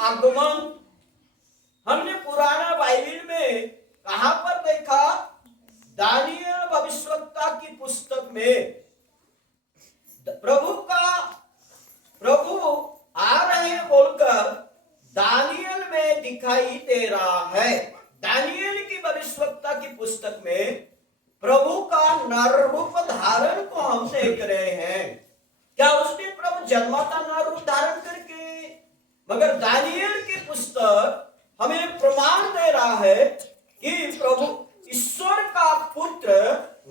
आगमन हमने पुराना बाइबल में कहां पर देखा? दानियल भविष्यवक्ता की पुस्तक में प्रभु आ रहे हैं बोलकर दानियल में दिखाई दे रहा है। दानियल की भविष्यवक्ता की पुस्तक में प्रभु का नर रूप धारण को हम देख रहे हैं। क्या उसने प्रभु जन्मा था नर रूप धारण करके? मगर दानियल की पुस्तक हमें प्रमाण दे रहा है कि प्रभु ईश्वर का पुत्र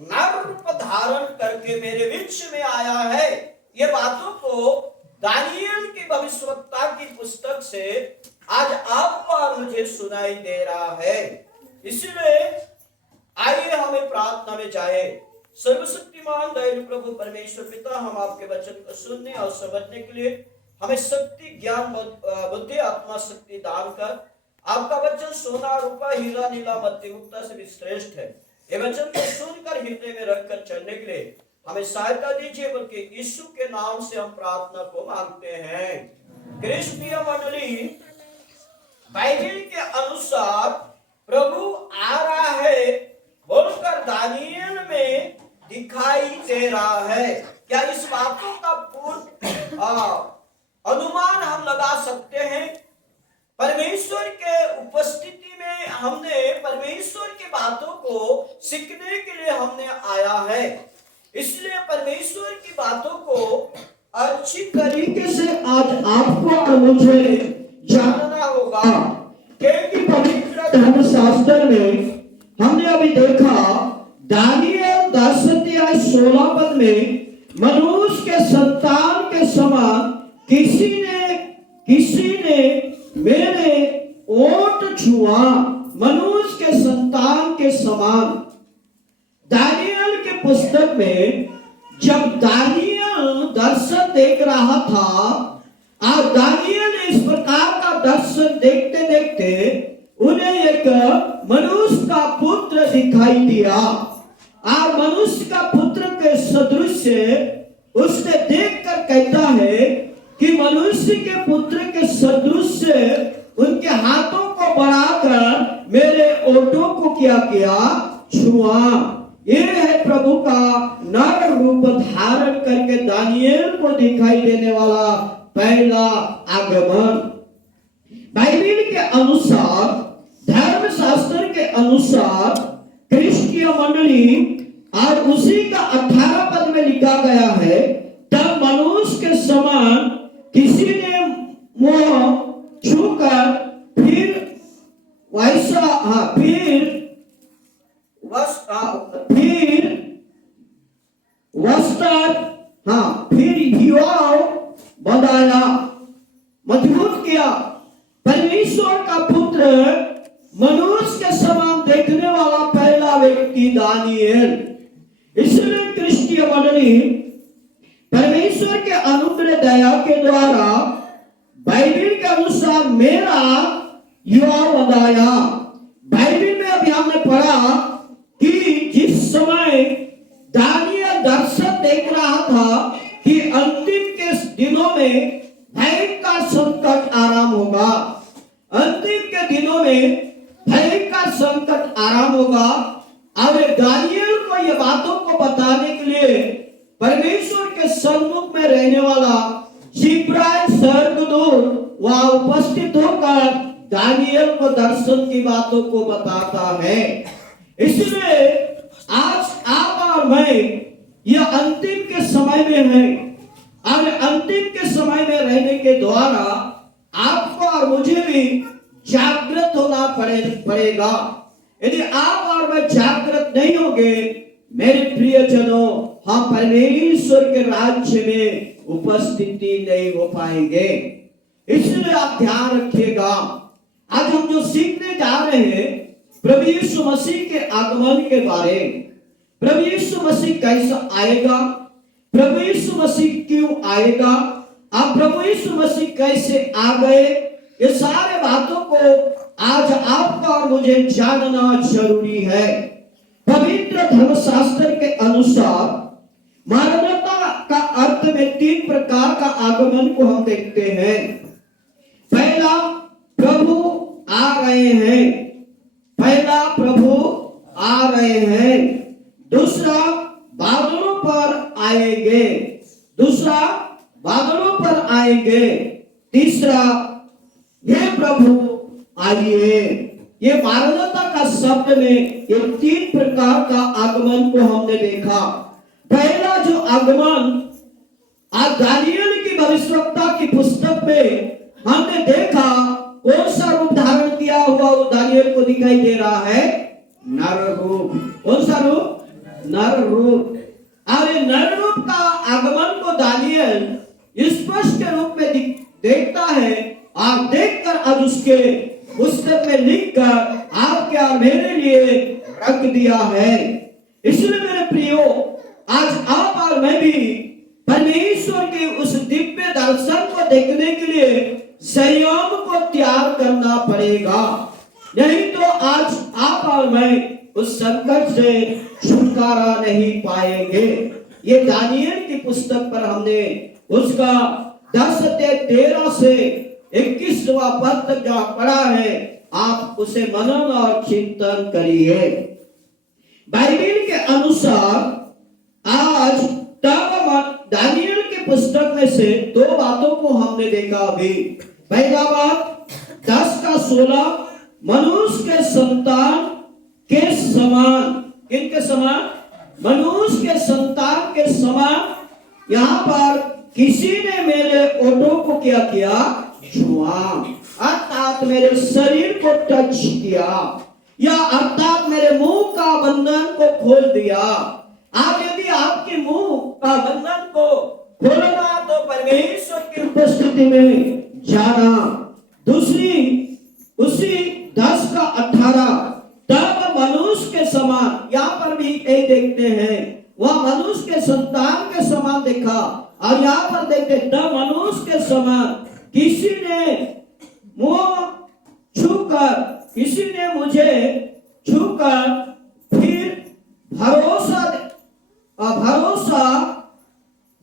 नर रूप धारण करके मेरे बीच में आया है। ये बातों को दानियल की भविष्यवक्ता की पुस्तक से आज आपको और मुझे सुनाई दे रहा है। इसलिए आइए हमें प्रार्थना में जाए। सर्वशक्तिमान दयालु प्रभु परमेश्वर पिता, हम आपके वचन को सुनने और समझने के लिए हमें शक्ति, ज्ञान, बुद्धि, आत्मा शक्ति दान कर। आपका वचन सोना, रूपा, हीरा, नीला, मोती, मुक्ता से भी श्रेष्ठ है। ये वचन को सुनकर हृदय में रखकर चलने के लिए हमें सहायता दीजिए, बल्कि यीशु के नाम से हम प्रार्थना को मांगते हैं। क्रिस्तीय मंडली, बाइबल के अनुसार प्रभु आ रहा है बोलकर दानियल में दिखाई दे रहा है। क्या इस बातों का पूर्ण अनुमान हम लगा सकते हैं? परमेश्वर के उपस्थिति में हमने परमेश्वर की बातों को सीखने के लिए हमने आया है। इसलिए परमेश्वर की बातों को अच्छी तरीके से आज आपको और मुझे जानना होगा, क्योंकि पवित्र धर्मशास्त्र में हमने अभी देखा दानियल 10:16 में मनुष्य के संतान के समान किसी ने मेरे ओट छुआ। मनुष्य के संतान के समान दानियल के पुस्तक में जब दानियल दर्शन देख रहा था और दानियल इस प्रकार का दर्शन देखते देखते उन्हें एक मनुष्य का पुत्र दिखाई दिया और मनुष्य का पुत्र के सदृश उसने देखकर कहता है कि मनुष्य के पुत्र के सदृश उनके हाथों को बढ़ाकर मेरे ओठों को क्या किया? छुआ। ये है प्रभु का नर रूप धारण करके दानियल को दिखाई देने वाला पहला आगमन। बाइबल के अनुसार, धर्मशास्त्र के अनुसार क्रिस्तीय मंडली और उसी का 18 पद में लिखा गया है, तब मनुष्य के समान किसी ने मुंह छूकर फिर वैसा फिर हियाव बनाया, मजबूत किया। परमेश्वर का पुत्र मनुष्य के समान देखने वाला पहला व्यक्ति दानियल। इसलिए क्रिस्तीय मंडली परमेश्वर के अनुग्रह दया के द्वारा बाइबल के अनुसार मेरा युवा बनाया। बाइबल में अभी हमने पढ़ा कि जिस समय दानियल दर्शन देख रहा था कि अंतिम के दिनों में भय का संकट आराम होगा, अंतिम के दिनों में भय का संकट आराम होगा। और दानियल को ये बातों को बताने के लिए परमेश्वर के सम्मुख में रहने वाला जिब्राइल स्वर्गदूत वहां उपस्थित होकर दानियल को दर्शन की बातों को बताता है। इसलिए आज आप और मैं यह अंतिम के समय में है और अंतिम के समय में रहने के द्वारा आपको और मुझे भी जागृत होना पड़ेगा। यदि आप और मैं जागृत नहीं होंगे मेरे प्रियजनों, हम परमेश्वर के राज्य में उपस्थिति नहीं हो पाएंगे। इसलिए आप ध्यान रखिएगा। आज हम जो सीखने जा रहे हैं प्रभु यीशु मसीह के आगमन के बारे, प्रभु यीशु मसीह कैसा आएगा, प्रभु यीशु मसीह क्यों आएगा, अब प्रभु यीशु मसीह कैसे आ गए, ये सारे बातों को आज आपका और मुझे जानना जरूरी है। पवित्र धर्मशास्त्र के अनुसार मानवता का अर्थ में 3 प्रकार का आगमन को हम देखते हैं। पहला रहे हैं। पहला, प्रभु आ रहे हैं। दूसरा, बादलों पर आएंगे। दूसरा, बादलों पर आएंगे। तीसरा, हे प्रभु आइए। ये मानवता का शब्द में ये 3 प्रकार का आगमन को हमने देखा। पहला जो आगमन आज दानियेल की भविष्यवक्ता की पुस्तक में हमने देखा, कौन सा रूप धारण किया हुआ वो दानियेल को दिखाई दे रहा है? नर रूप। कौन सा रूप? नर रूप। और ये नर रूप का आगमन को दानियेल स्पष्ट रूप में देखता है। आप देखकर आज उसके पुस्तक में लिखकर आपके और मेरे लिए रख दिया है। इसलिए मेरे प्रियो, आज आप और मैं भी परमेश्वर के उस दिव्य दर्शन को देखने के लिए संयम को त्याग करना पड़ेगा। नहीं तो आज आप और मैं उस संकट से छुटकारा नहीं पाएंगे। ये दानियेल की पुस्तक पर हमने उसका 10-13 से 21वां पद तक जहाँ पढ़ा है, आप उसे मनन और चिंतन करिए। बाइबल के अनुसार आज दानियेल के पुस्तक में से 2 बातों को हमने देखा अभी। पहला बात 10:16, मनुष्य के संतान के समान। किनके समान? मनुष्य के संतान के समान। यहाँ पर किसी ने मेरे ओठों को क्या किया? छुआ, अर्थात मेरे शरीर को टच किया, या अर्थात मेरे मुंह का बंधन को खोल दिया। आप यदि आपके मुंह का बंधन को खोलना तो परमेश्वर की उपस्थिति में जाना। दूसरी, उसी 10:18, तब मनुष्य के समान। यहाँ पर भी यही देखते हैं, वह मनुष्य के संतान के समान देखा, और यहाँ पर देखते तब मनुष्य के समान किसी ने मुंह छूकर, किसी ने मुझे छूकर फिर भरोसा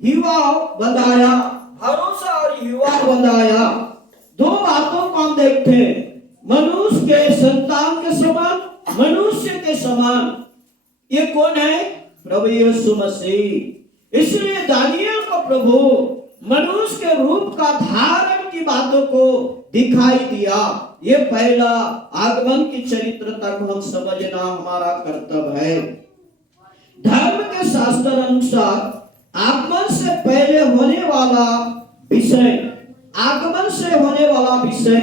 युवा बताया। भरोसा और युवा बताया। 2 बातों को हम देखते हैं, मनुष्य के संतान के समान, मनुष्य के समान। ये कौन है? प्रभु यीशु मसीह। इसलिए दानियेल को प्रभु मनुष्य के रूप का धारण की बातों को दिखाई दिया। ये पहला आगमन की चरित्र तक हम समझना हमारा कर्तव्य है। धर्म के शास्त्र अनुसार आगमन से पहले होने वाला विषय, आगमन से होने वाला विषय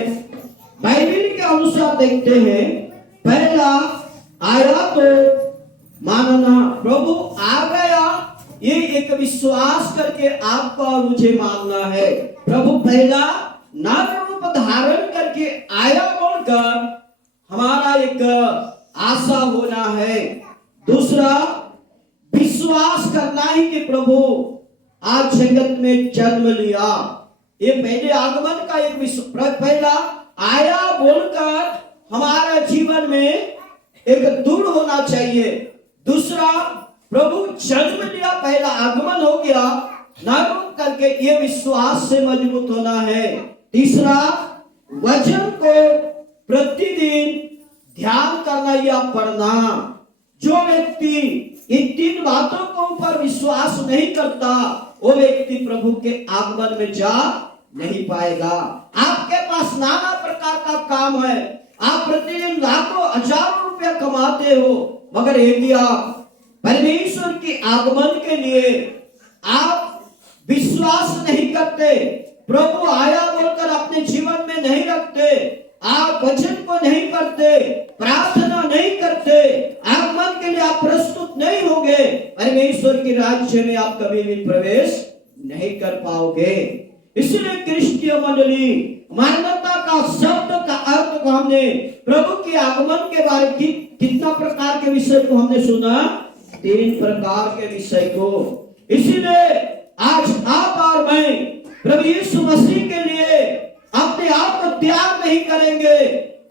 बाइबल के अनुसार देखते हैं। पहला, आया तो मानना, प्रभु आ गया, ये एक विश्वास करके आपको और मुझे मानना है। प्रभु पहला नर रूप धारण करके आया बोलकर हमारा एक आशा होना है। दूसरा, विश्वास करना है कि प्रभु आज जगत में जन्म लिया। ये पहले आगमन का एक पहला आया बोलकर हमारा जीवन में एक दूर होना चाहिए। दूसरा, प्रभु जन्म लिया, पहला आगमन हो गया, नागरिक करके ये विश्वास से मजबूत होना है। तीसरा, वचन को प्रतिदिन ध्यान करना या पढ़ना। जो व्यक्ति इन 3 बातों को ऊपर विश्वास नहीं करता, वो व्यक्ति प्रभु के आगमन में जा नहीं पाएगा। आपके पास नाना प्रकार का काम है, आप प्रतिदिन लाखों हजारों रुपया कमाते हो, मगर यदि आप परमेश्वर के आगमन के लिए आप विश्वास नहीं करते, प्रभु आया बोलकर अपने जीवन में नहीं रखते, आप वचन को नहीं पढ़ते, प्रार्थना नहीं करते, आगमन के लिए आप प्रस्तुत नहीं होंगे, परमेश्वर के राज्य में आप कभी भी प्रवेश नहीं कर पाओगे। इसलिए क्रिस्तीय मंडली, मानवता का शब्द का अर्थ को हमने प्रभु के आगमन के बारे में कितना प्रकार के विषय को हमने सुना? 3 प्रकार के विषय को। इसीलिए आज आप और मैं प्रभु यीशु मसीह के लिए अपने आप को त्याग नहीं करेंगे,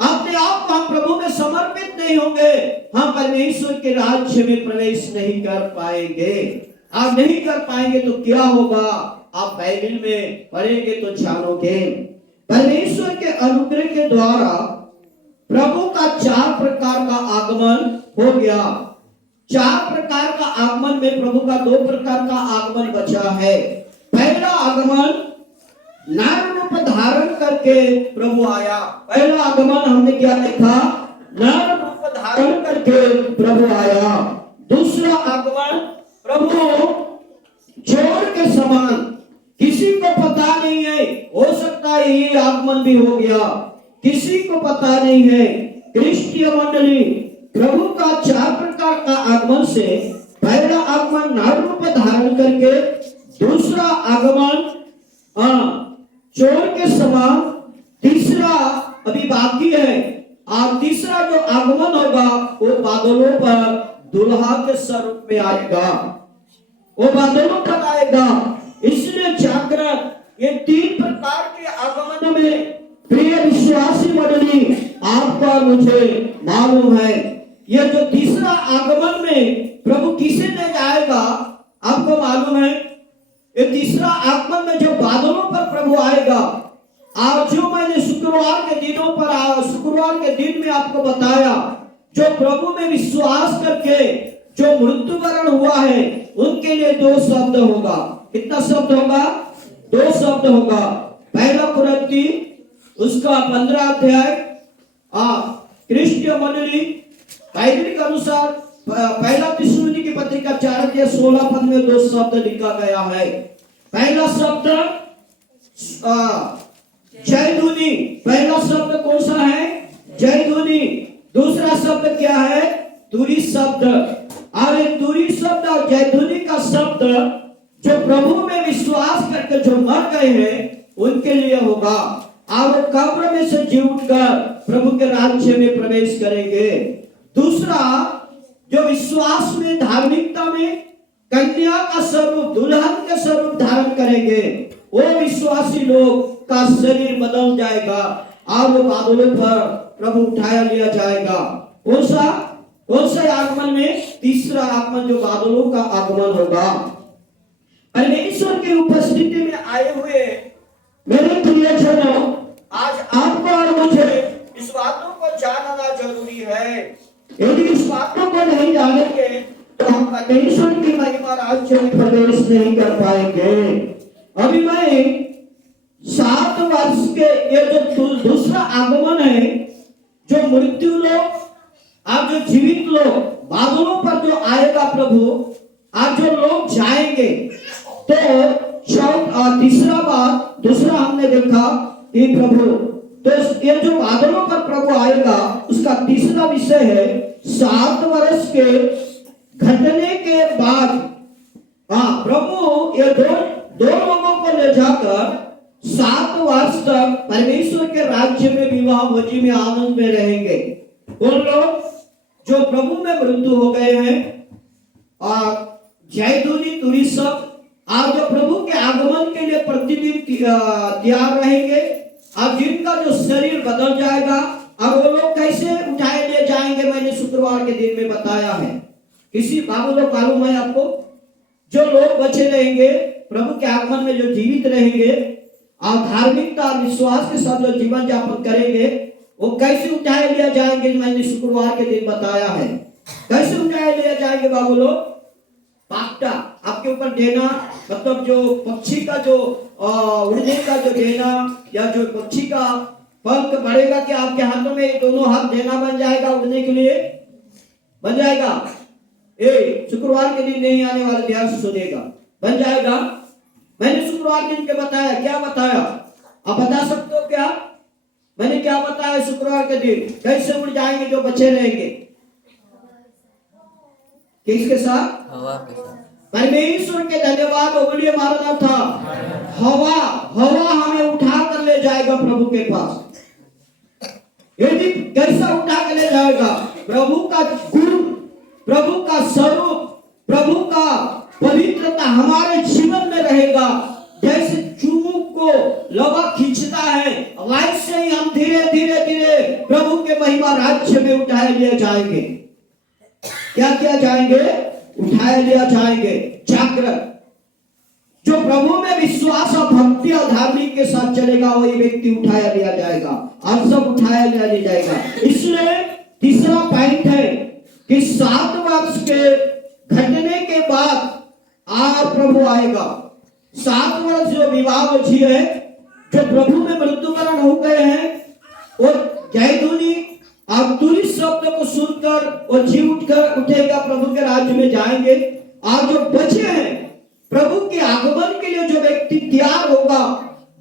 अपने आप को हम प्रभु में समर्पित नहीं होंगे, हम परमेश्वर के राज्य में प्रवेश नहीं कर पाएंगे। आप नहीं कर पाएंगे तो क्या होगा? आप बाइबल में पढ़ेंगे तो जानोगे। परमेश्वर के अनुग्रह के द्वारा प्रभु का 4 प्रकार का आगमन हो गया। 4 प्रकार का आगमन में प्रभु का 2 प्रकार का आगमन बचा है। पहला आगमन नर रूप धारण करके प्रभु आया। पहला आगमन हमने क्या देखा? नर रूप धारण करके प्रभु आया। दूसरा आगमन प्रभु चोर के समान, किसी को पता नहीं है, हो सकता है ये आगमन भी हो गया, किसी को पता नहीं है। क्रिस्टीय मंडली प्रभु का 4 प्रकार का आगमन से पहला आगमन नर रूप धारण करके, दूसरा आगमन चोर के समान, तीसरा अभी बाकी है। और तीसरा जो आगमन होगा वो बादलों पर दुल्हा के स्वरूप में आएगा, वो बादलों पर आएगा। इसलिए जागरण, ये 3 प्रकार के आगमन में प्रिय विश्वासी मंडली आपका मुझे मालूम है। ये जो तीसरा आगमन में प्रभु किसे ले जाएगा आपको मालूम है। ये तीसरा आगमन में जो बादलों पर प्रभु आएगा, आज जो मैंने शुक्रवार के दिन में आपको बताया, जो प्रभु में विश्वास करके जो मृत्युवरण हुआ है उनके लिए 2 शब्द होगा। कितना शब्द होगा? 2 शब्द होगा। पहला कुरिन्थी उसका 15 अध्याय, क्रिस्टीय मंडली बाइबल के अनुसार पहला थिस्सलुनीकि की पत्रिका 4 अध्याय 16 पद में 2 शब्द लिखा गया है। पहला शब्द जयध्वनि। पहला शब्द कौन सा है? जयध्वनि। दूसरा शब्द क्या है? तुरी शब्द। और तुरी शब्द और जयध्वनि का शब्द जो प्रभु में विश्वास करके जो मर गए हैं उनके लिए होगा, और वो कब्र में से जी उठकर प्रभु के राज्य में प्रवेश करेंगे। दूसरा, जो विश्वास में, धार्मिकता में कन्या का स्वरूप, दुल्हन का स्वरूप धारण करेंगे, वो विश्वासी लोग का शरीर बदल जाएगा और वो बादलों पर प्रभु उठाया लिया जाएगा। कौन सा आगमन में? तीसरा आगमन जो बादलों का आगमन होगा। परमेश्वर की उपस्थिति में आए हुए मेरे प्रियजनों, आज आपको और मुझे इस बातों को जानना जरूरी है। यदि इस बातों को नहीं जानेंगे तो हम परमेश्वर की महिमा राज्य में प्रवेश नहीं कर पाएंगे। अभी मैं 7 वर्ष के ये जो दूसरा आगमन है, जो मृत्यु लोग और जो जीवित लोग बादलों पर जो आएगा प्रभु, आज जो लोग जाएंगे, तो दूसरा हमने देखा कि प्रभु, तो ये जो बादलों पर प्रभु आएगा उसका तीसरा विषय है 7 वर्ष के घटने के बाद प्रभु ये दो लोगों को ले जाकर 7 वर्ष तक परमेश्वर के राज्य में विवाह भोजी में आनंद में रहेंगे। उन लोग जो प्रभु में मृत्यु हो गए हैं, और जयध्वनि तुरी शब्द, और जो प्रभु के आगमन के लिए प्रतिदिन तैयार रहेंगे, अब जिनका जो शरीर बदल जाएगा, अब वो लोग कैसे उठाए ले जाएंगे मैंने शुक्रवार के दिन में बताया है। किसी बाबू लोग मालूम है आपको? जो लोग बचे रहेंगे प्रभु के आगमन में, जो जीवित रहेंगे और धार्मिकता और विश्वास के साथ जो जीवन यापन करेंगे, वो कैसे उठाए लिया जाएंगे मैंने शुक्रवार के दिन बताया है। कैसे उठाए लिया जाएंगे बाबू लोग? पाक्टा आपके ऊपर देना, मतलब जो पक्षी का जो उड़ने का जो देना, या जो पक्षी का पंख बढ़ेगा कि आपके हाथों में दोनों हाथ देना बन जाएगा, उड़ने के लिए बन जाएगा। शुक्रवार के दिन नहीं आने वाले ध्यान से सुनेगा, बन जाएगा। मैंने शुक्रवार दिन के बताया, क्या बताया आप बता सकते हो क्या? मैंने क्या बताया शुक्रवार के दिन? कैसे उड़ जाएंगे जो बचे रहेंगे? किसके साथ? हवा के साथ। परमेश्वर के धन्यवाद बोलिए मारना था। हवा हमें उठा कर ले जाएगा प्रभु के पास। यदि कैसा उठा कर ले जाएगा? प्रभु का गुण, प्रभु का स्वरूप, प्रभु का पवित्रता हमारे जीवन में रहेगा। जैसे चूक को लोहा खींचता है, वैसे ही हम धीरे धीरे प्रभु के महिमा राज्य में उठाए लिए जाएंगे। क्या किया जाएंगे? उठाए लिया जाएंगे। जागृत जो प्रभु में विश्वास और भक्ति और धार्मिक के साथ चलेगा वही व्यक्ति उठाया लिया जाएगा और सब उठाया लिया जाएगा। इसलिए तीसरा पॉइंट है कि 7 वर्ष के घटने के बाद प्रभु आएगा। 7 वर्ष जो विवाह जिए, जो प्रभु में मृत्युवरण हो गए हैं, और जैतूनी और तुरी शब्द को सुनकर वो जी उठेगा, प्रभु के राज्य में जाएंगे। और जो बचे हैं, प्रभु के आगमन के लिए जो व्यक्ति तैयार होगा,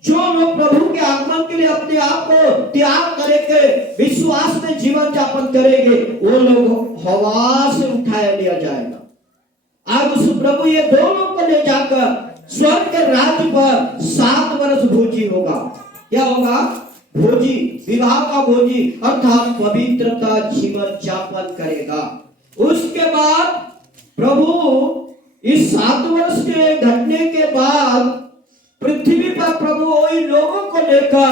जो लोग प्रभु के आगमन के लिए अपने आप को तैयार करेंगे, विश्वास में जीवन यापन करेंगे, वो लोग हवा से उठाया लिया जाएगा। अब उस प्रभु ये दोनों को ले जाकर स्वर्ग के राज्य पर 7 वर्ष भोजी होगा। क्या होगा? भोजी, विवाह का भोजी, अर्थात पवित्रता जीवन यापन करेगा। उसके बाद प्रभु इस 7 वर्ष के घटने के बाद पृथ्वी पर प्रभु वही लोगों को लेकर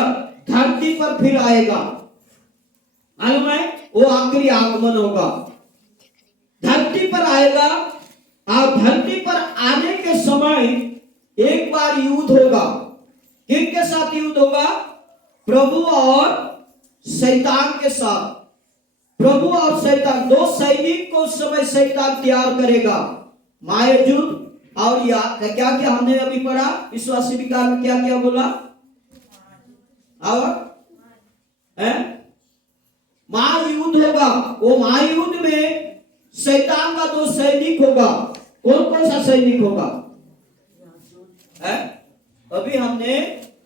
धरती पर फिर आएगा। मालूम है? वो आखिरी आगमन होगा, धरती पर आएगा। और धरती पर आने के समय एक बार युद्ध होगा। किसके साथ युद्ध होगा? प्रभु और शैतान के साथ। प्रभु और शैतान, 2 सैनिक को उस समय शैतान तैयार करेगा। महायुद्ध और या क्या क्या हमने अभी पढ़ा, विश्वासी विकार में क्या क्या बोला? और महायुद्ध होगा। वो महायुद्ध में शैतान का 2 सैनिक होगा। कौन कौन सा सैनिक होगा? अभी हमने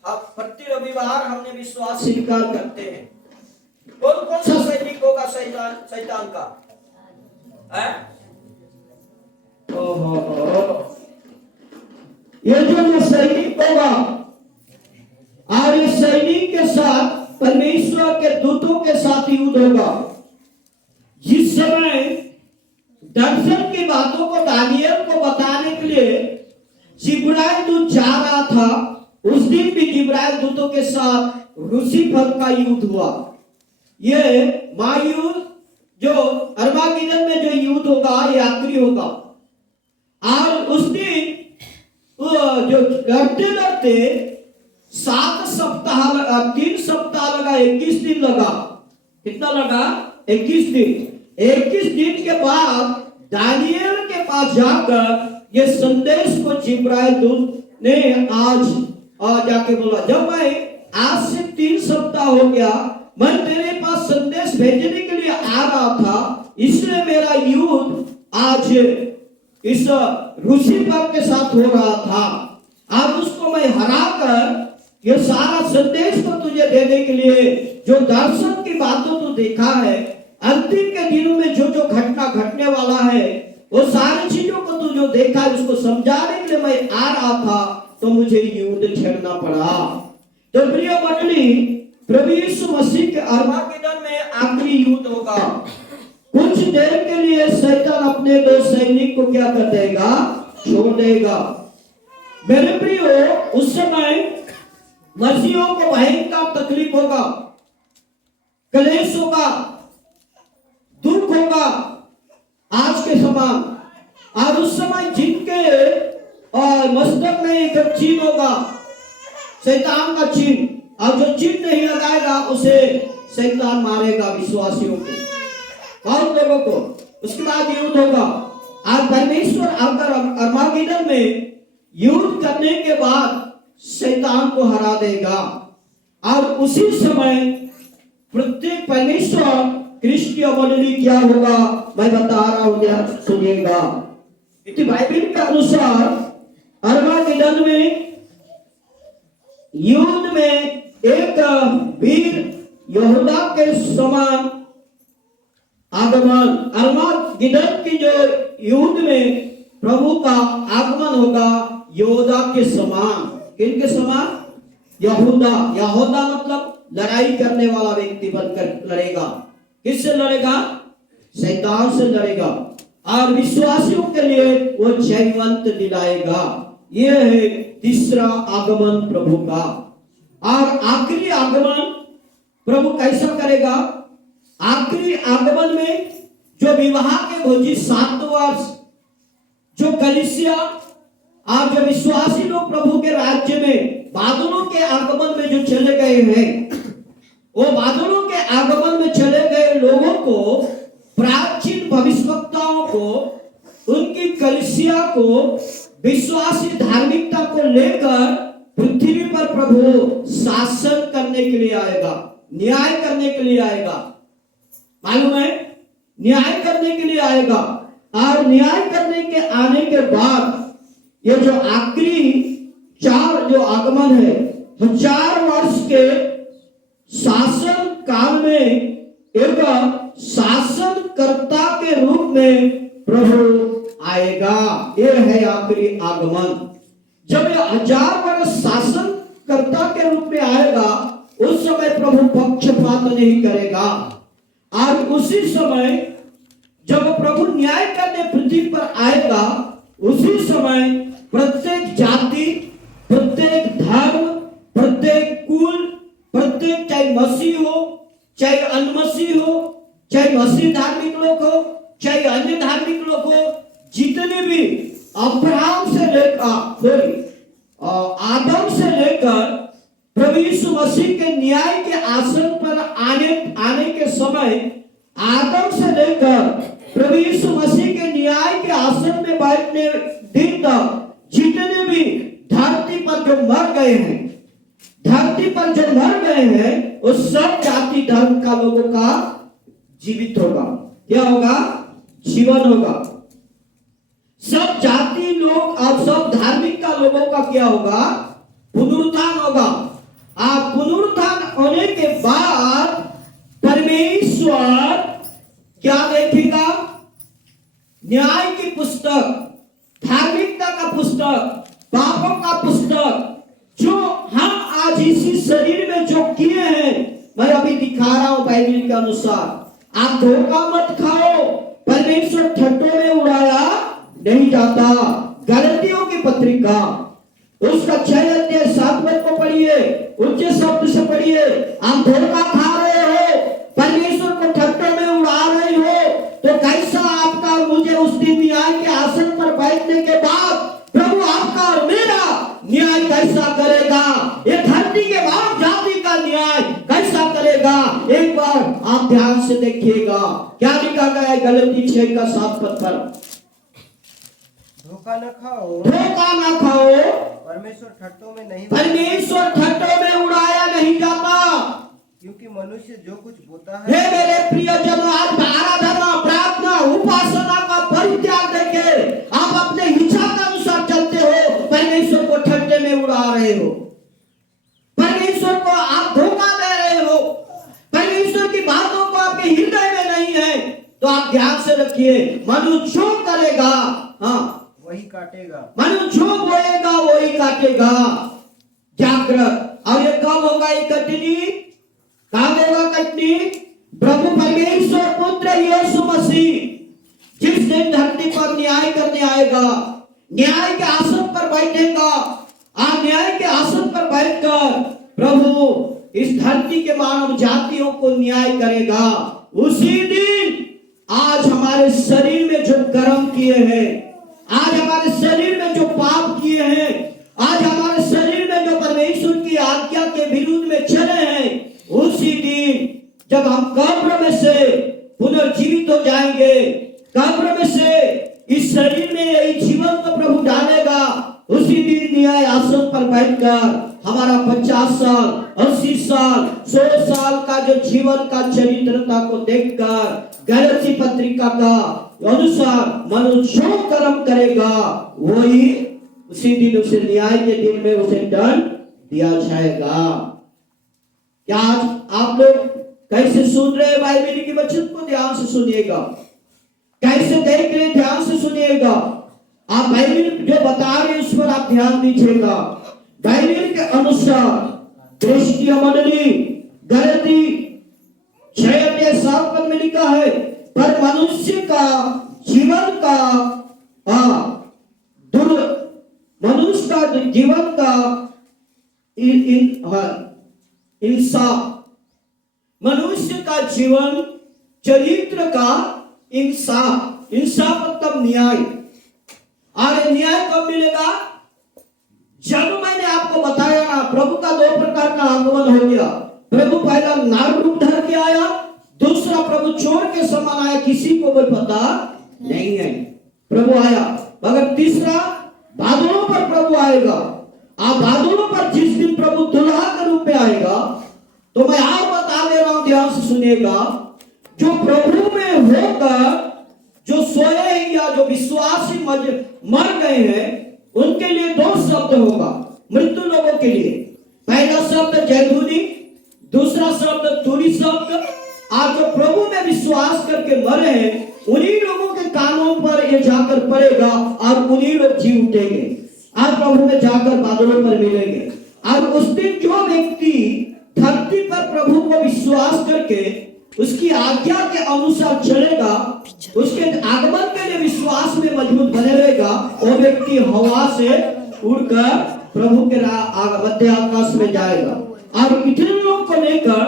प्रति रविवार हमने विश्वास स्वीकार करते हैं। कौन कौन सा सैनिक होगा शैतान का? ये जो सैनिक होगा, और इस सैनिक के साथ परमेश्वर के दूतों के साथ युद्ध होगा। जिस समय दर्शन की बातों को दानियल को बताने के लिए जिब्राइल दूत जा रहा था, उस दिन भी जिब्राइल दूतों के साथ लूसीफर का युद्ध हुआ। ये महायुद्ध जो अर्मागिदन में जो युद्ध होगा, ये आखिरी होगा। और उस दिन जो लड़ते लड़ते 7 सप्ताह लगा, 3 सप्ताह लगा, 21 दिन लगा। कितना लगा? 21 दिन। 21 दिन के बाद दानियल के पास जाकर ये संदेश को जिब्राइल दूत ने आज जाके बोला, जब मैं आज से 3 सप्ताह हो गया, मैं तेरे पास संदेश भेजने के लिए आ रहा था, इसलिए मेरा युद्ध आज इस लूसीफर के साथ हो रहा था। आज उसको मैं हराकर ये सारा संदेश को तुझे देने के लिए, जो दर्शन की बातों तो देखा है, अंतिम के दिनों में जो जो घटना घटने वाला है, वो सारी चीजों को तू जो देखा है उसको समझाने के लिए मैं आ रहा था, तो मुझे युद्ध छेड़ना पड़ा। तो प्रिय मंडली, प्रभु यीशु मसीह के अर्मागिदन में आखिरी युद्ध होगा। कुछ देर के लिए शैतान अपने 2 सैनिक को क्या कर देगा? छोड़ देगा। मेरे प्रियो, उस समय मसीहों को भयंकर तकलीफ होगा, क्लेश होगा, दुख होगा आज के समान। आज उस समय जिनके मस्तक में एक चिन्ह होगा, शैतान का चिन्ह, और जो चिन्ह नहीं लगाएगा उसे शैतान मारेगा, विश्वासियों को, कौन लोगों को। उसके बाद युद्ध होगा। आज परमेश्वर आकर अर्मागिदन में युद्ध करने के बाद शैतान को हरा देगा। और उसी समय प्रत्येक परमेश्वर क्रिस्टीय मंडली क्या होगा, मैं बता रहा हूं, सुनिएगा। बाइबल के अनुसार अर्मागिदन में युद्ध में एक वीर यहूदा के समान आगमन, अर्मागिदन की जो युद्ध में प्रभु का आगमन होगा यहूदा के समान। किनके समान? यहूदा। यहूदा मतलब लड़ाई करने वाला व्यक्ति बनकर लड़ेगा। किससे लड़ेगा? शैतान से लड़ेगा। और विश्वासियों के लिए वो जयवंत दिलाएगा। यह है तीसरा आगमन प्रभु का। और आखिरी आगमन प्रभु कैसा करेगा? आखिरी आगमन में जो विवाह के भोजी 7 वर्ष जो कलीसिया आज जब विश्वासी लोग प्रभु के राज्य में बादलों के आगमन में जो चले गए हैं, वो बादलों के आगमन में चले गए लोगों को, प्राचीन भविष्यवक्ताओं को, उनकी कलीसिया को, विश्वासी धार्मिकता को लेकर पृथ्वी पर प्रभु शासन करने के लिए आएगा, न्याय करने के लिए आएगा। मालूम है, न्याय करने के लिए आएगा। और न्याय करने के आने के बाद ये जो आखिरी 4 जो आगमन है, 1000 वर्ष के शासन काल में एक शासनकर्ता के रूप में प्रभु आएगा। ये है आखिरी आगमन। जब ये 1000 वर्ष शासनकर्ता के रूप में आएगा, उस समय प्रभु पक्षपात नहीं करेगा। और उसी समय जब प्रभु न्याय करने पृथ्वी पर आएगा, उसी समय प्रत्येक जाति, प्रत्येक धर्म, प्रत्येक कुल, प्रत्येक, चाहे मसीह हो, चाहे अनमसीह हो, चाहे मसीह धार्मिक लोग हो, चाहे अन्य धार्मिक लोग हो, जितने भी अब्राहम से लेकर आदम से लेकर प्रभु यीशु मसीह के न्याय के आसन पर आने के समय, आदम से लेकर प्रभु यीशु मसीह के न्याय के आसन में बैठने दिन तक जितने भी धरती पर जो मर गए हैं, धरती पर जो मर गए हैं, उस सब जाति धर्म का लोगों का जीवित होगा। क्या होगा? जीवन होगा। सब जाति लोग और सब धार्मिक का लोगों का क्या होगा? पुनरुत्थान होगा। आप पुनरुत्थान होने के बाद परमेश्वर क्या देखेगा? न्याय की पुस्तक, धार्मिकता का पुस्तक, पापों का पुस्तक, जो हम आज इसी शरीर में जो किए हैं, मैं अभी दिखा रहा हूं बाइबल के अनुसार। आप धोखा मत खाओ, परमेश्वर ठट्टों में उड़ाया नहीं जाता। गलतियों की पत्रिका उसका 6 अध्याय 7 पद को पढ़िए, उच्च शब्द से पढ़िए। आप धोखा खा रहे हो, परमेश्वर को ठट्टों में उड़ा रहे हो, तो कैसा आपका मुझे उस दिन न्याय के आसन पर बैठने के बाद प्रभु आपका और मेरा न्याय कैसा करेगा? ये धरती के भाव जाति का न्याय कैसा करेगा? एक बार आप ध्यान से देखिएगा क्या लिखा गया है गलती 6 का 7 पद पर। धोखा न खाओ, धोखा न खाओ, परमेश्वर ठट्टों में नहीं, परमेश्वर ठट्टों में उड़ाया नहीं जाता। क्योंकि मनुष्य जो कुछ बोता हे है, मेरे प्रियजनों, आज आराधना, प्रार्थना, उपासना का परित्याग करके आप अपने इच्छा के अनुसार चलते हो, परमेश्वर को ठट्टे में उड़ा रहे हो, परमेश्वर को आप धोखा दे रहे हो, परमेश्वर की बातों को आपके हृदय में नहीं है। तो आप ध्यान से रखिए, मनुष्य जो करेगा, हाँ, वही काटेगा। मनुष्य जो बोएगा वही काटेगा। जागृत। और ये कब होगा? ये कटनी कब होगा? कटनी प्रभु परमेश्वर पुत्र यीशु मसीह जिस दिन धरती पर न्याय करने आएगा, न्याय के आसन पर बैठेगा, और न्याय के आसन पर बैठकर प्रभु इस धरती के मानव जातियों को न्याय करेगा। उसी दिन आज हमारे शरीर में जो कर्म किए हैं, आज हमारे शरीर में जो पाप किए हैं, आज हमारे शरीर में जो परमेश्वर की आज्ञा के विरुद्ध में चले हैं, उसी दिन जब हम कब्र में से पुनर्जीवित हो जाएंगे, कब्र में से इस शरीर में यही जीवन को प्रभु डालेगा, उसी दिन न्याय आसन पर बैठकर हमारा 50 साल, 80 साल, 100 साल का जो जीवन का चरित्रता को देखकर गलती पत्रिका का अनुसार मनुष्य जो कर्म करेगा वही उसी दिन उसे न्याय के दिन में उसे दंड दिया जाएगा। क्या आज आप लोग कैसे सुन रहे हैं बाइबल की वचन को? ध्यान से सुनिएगा। कैसे देख रहे? ध्यान से सुनिएगा। आप बाइबल जो बता रहे हैं उस पर आप ध्यान दीजिएगा। बाइबल के अनुसार क्रिस्तीय मंडली गलती 6 अध्याय 7 पद में लिखा है, पर मनुष्य का जीवन का मनुष्य का जीवन का इंसाफ, मनुष्य का जीवन चरित्र का इंसाफ, इंसाफ मतलब न्याय। और न्याय कब मिलेगा? जब मैंने आपको बताया ना, प्रभु का दो प्रकार का आगमन हो गया। प्रभु पहला नाग रूप धर के आया, दूसरा प्रभु चोर के समान आया, किसी को कोई पता नहीं है प्रभु आया। मगर तीसरा बादलों पर प्रभु आएगा। आप बादलों पर जिस दिन प्रभु दुल्हा के रूप में आएगा, तो मैं आप बता दे रहा हूं, ध्यान से सुनिएगा, जो प्रभु में होकर जो सोए हैं या जो विश्वासी मर गए हैं, उनके लिए दो शब्द होगा मृत्यु लोगों के लिए। पहला शब्द जयध्वनि, दूसरा शब्द तुरी शब्द। आज जो प्रभु में विश्वास करके मरे हैं, उन्हीं लोगों के कानों पर ये जाकर पड़ेगा और उन्हीं लोग जी उठेंगे। आज प्रभु में जाकर बादलों पर मिलेंगे। और उस दिन जो व्यक्ति धरती पर प्रभु को विश्वास करके उसकी आज्ञा के अनुसार चलेगा, उसके आगमन के लिए विश्वास में मजबूत बने रहेगा, वो व्यक्ति हवा से उड़कर प्रभु के मध्य आकाश में जाएगा। और इतने लोगों को लेकर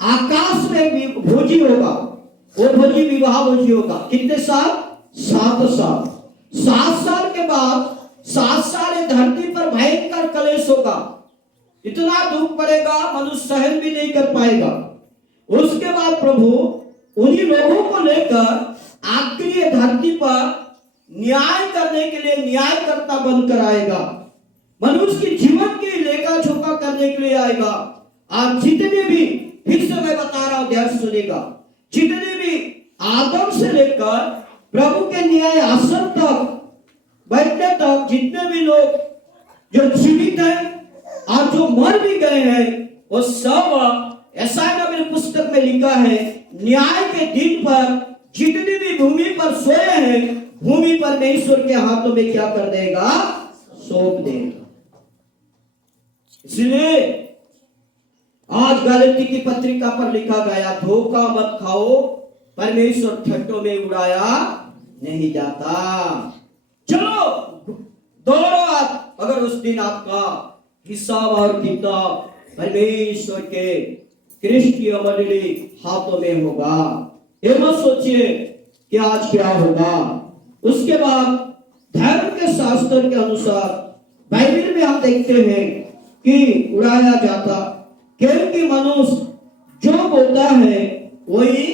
आकाश में भोजी होगा। वो भोजी विवाह भोजी होगा। कितने साल? 7 साल। 7 साल के बाद 7 साल धरती पर भयंकर कलेश होगा। इतना दुख पड़ेगा, मनुष्य सहन भी नहीं कर पाएगा। उसके बाद प्रभु उन्हीं लोगों को लेकर आखिरी धरती पर न्याय करने के लिए न्यायकर्ता बनकर आएगा। मनुष्य की जीवन की लेखा जोखा करने के लिए आएगा। और जितने भी, फिर से मैं बता रहा हूं, ध्यान सुनेगा, जितने भी आदम से लेकर प्रभु के न्याय आसन तक बैठने तक जितने भी लोग जो जीवित हैं और जो मर भी गए हैं, वो सब, ऐसा मेरे पुस्तक में लिखा है, न्याय के दिन पर जितनी भी भूमि पर सोए हैं, भूमि परमेश्वर के हाथों में क्या कर देगा? सौंप देगा। इसलिए आज गलाती की पत्रिका पर लिखा गया, धोखा मत खाओ, परमेश्वर ठट्टों में उड़ाया नहीं जाता। चलो दौड़ो आप, मगर उस दिन आपका हिसाब और किताब परमेश्वर के क्रिस्टीय मंडली हाथों में होगा। ये मत सोचिए कि आज क्या होगा। उसके बाद धर्म के शास्त्र के अनुसार बाइबल में हम देखते हैं कि उड़ाया जाता, क्योंकि मनुष्य जो बोता है वही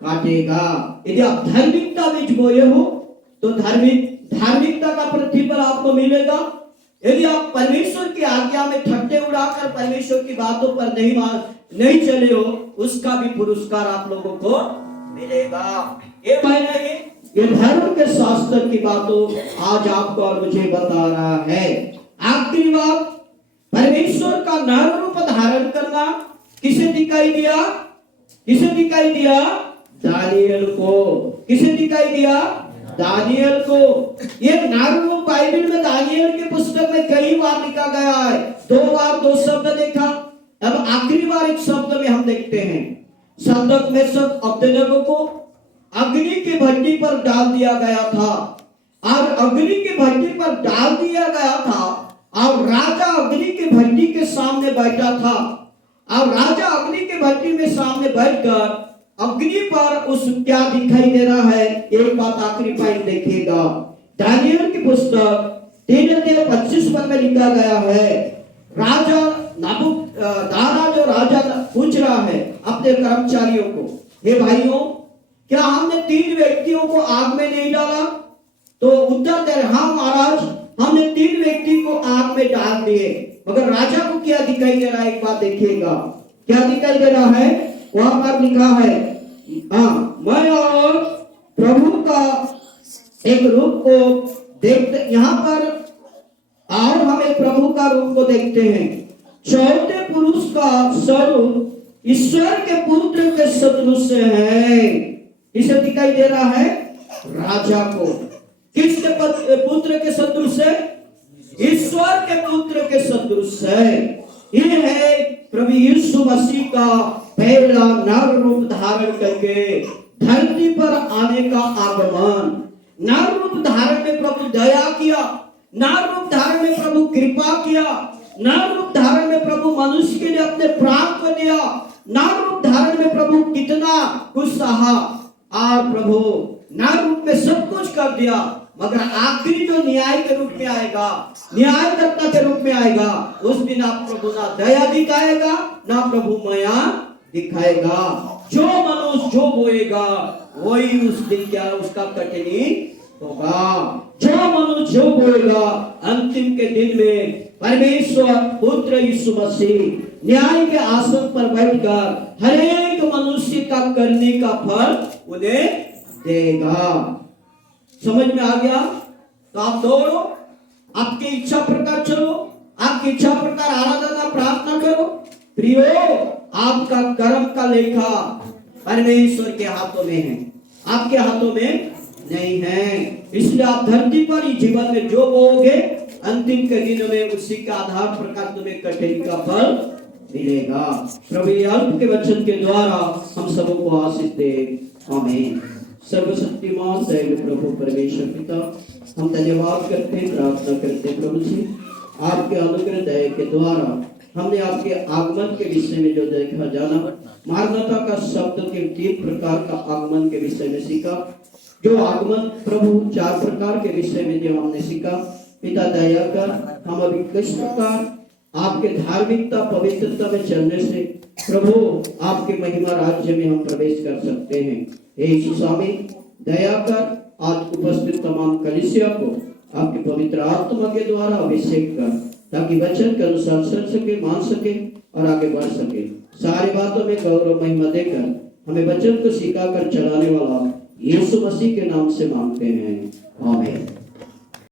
काटेगा। यदि आप धार्मिकता बीज बोए हो तो धार्मिकता का प्रतिफल आपको मिलेगा। यदि आप परमेश्वर की आज्ञा में ठट्टे उड़ाकर परमेश्वर की बातों पर नहीं चले हो, उसका भी पुरस्कार आप लोगों को मिलेगा। ये मैंने ये धर्म के शास्त्र की बातों आज आपको और मुझे बता रहा है। आखिरी बात, परमेश्वर का नर रूप धारण करना किसे दिखाई दिया? किसे दिखाई दिया? दानियल को। किसे दिखाई दिया? दानियल को। ये नर रूप बाइबल में दानियल की पुस्तक में कई बार लिखा गया है। 2 बार 2 शब्द देखा। अब आखिरी बार एक शब्द में हम देखते हैं। शब्द में सब अब्दनगो को अग्नि की भट्टी पर डाल दिया गया था, और अग्नि की भट्टी पर डाल दिया गया था, और राजा अग्नि की भट्टी के सामने बैठा था, और राजा अग्नि की भट्टी में सामने बैठकर अग्नि पर उस क्या दिखाई दे रहा है? एक बात आखिरी पॉइंट देखिएगा। दानियल की पुस्तक 3:25 पद में लिखा गया है, राजा नाबूकदारा जो राजा पूछ रहा है अपने कर्मचारियों को, हे भाइयों, क्या हमने 3 व्यक्तियों को आग में नहीं डाला? तो उत्तर दे रहे, हाँ महाराज, हमने 3 व्यक्ति को आग में डाल दिए। मगर राजा को क्या दिखाई दे रहा है? एक बात देखिएगा, क्या दिखाई दे रहा है? वहां पर लिखा है, मैं और प्रभु का एक रूप को देखते, यहाँ पर और हम एक प्रभु का रूप को देखते हैं। चौथे पुरुष का स्वरूप ईश्वर के पुत्र के सदृश है। इसे दिखाई दे रहा है? राजा को। किसके पुत्र के सदृश है? ईश्वर के पुत्र के सदृश है। ये है प्रभु यीशु मसीह का पहला नर रूप धारण करके धरती पर आने का आगमन। नर रूप धारण में प्रभु दया किया, नर रूप धारण में प्रभु कृपा किया, नर रूप धारण में प्रभु मनुष्य के लिए अपने प्राण को दिया, नर रूप धारण में प्रभु कितना कुछ सहा, और प्रभु नर रूप में सब कुछ कर दिया। मगर आखिरी जो न्याय के रूप में आएगा, न्यायकर्ता के रूप में आएगा, उस दिन आप प्रभु ना दया दिखाएगा ना प्रभु माया दिखाएगा। जो मनुष्य जो बोएगा वही उस दिन क्या उसका कटनी होगा। जो मनुष्य जो बोएगा अंतिम के दिन में परमेश्वर पुत्र यीशु मसीह न्याय के आसन पर बैठकर हर एक मनुष्य का करने का फल उन्हें देगा। समझ में आ गया? तो आप दौड़ो, आपकी इच्छा प्रकार चलो, आपकी इच्छा प्रकार आराधना प्रार्थना करो। प्रियो, आपका कर्म का लेखा परमेश्वर के हाथों में है, आपके हाथों में नहीं है। इसलिए आप धरती पर ही जीवन में जो बोओगे अंतिम के दिन में उसी के आधार प्रकार तुम्हें कठिन का फल मिलेगा। प्रभु अल्प के वचन के द्वारा हम सबको आशीष दे। आमीन। सर्वशक्तिमान दयालु प्रभु परमेश्वर पिता, हम धन्यवाद करते हैं, प्रार्थना करते हैं प्रभु जी, आपके अनुग्रह दया के द्वारा हमने आपके आगमन के विषय में जो देखा जाना, मानवता का शब्द के 3 प्रकार का आगमन के विषय में सीखा। जो आगमन प्रभु 4 प्रकार के विषय में जो हमने सीखा, पिता दया कर हम अभी किस प्रकार आपके धार्मिकता पवित्रता में चलने से प्रभु आपके महिमा राज्य में हम प्रवेश कर सकते हैं। हे यीशु स्वामी, दया कर आज उपस्थित तमाम कलीसिया को आपके पवित्र आत्मा के द्वारा अभिषेक कर, ताकि वचन के अनुसार चल सके, मान सके और आगे बढ़ सके। सारी बातों में गौरव महिमा देकर हमें वचन को सिखाकर चलाने वाला यीशु मसीह के नाम से मांगते हैं। आमीन।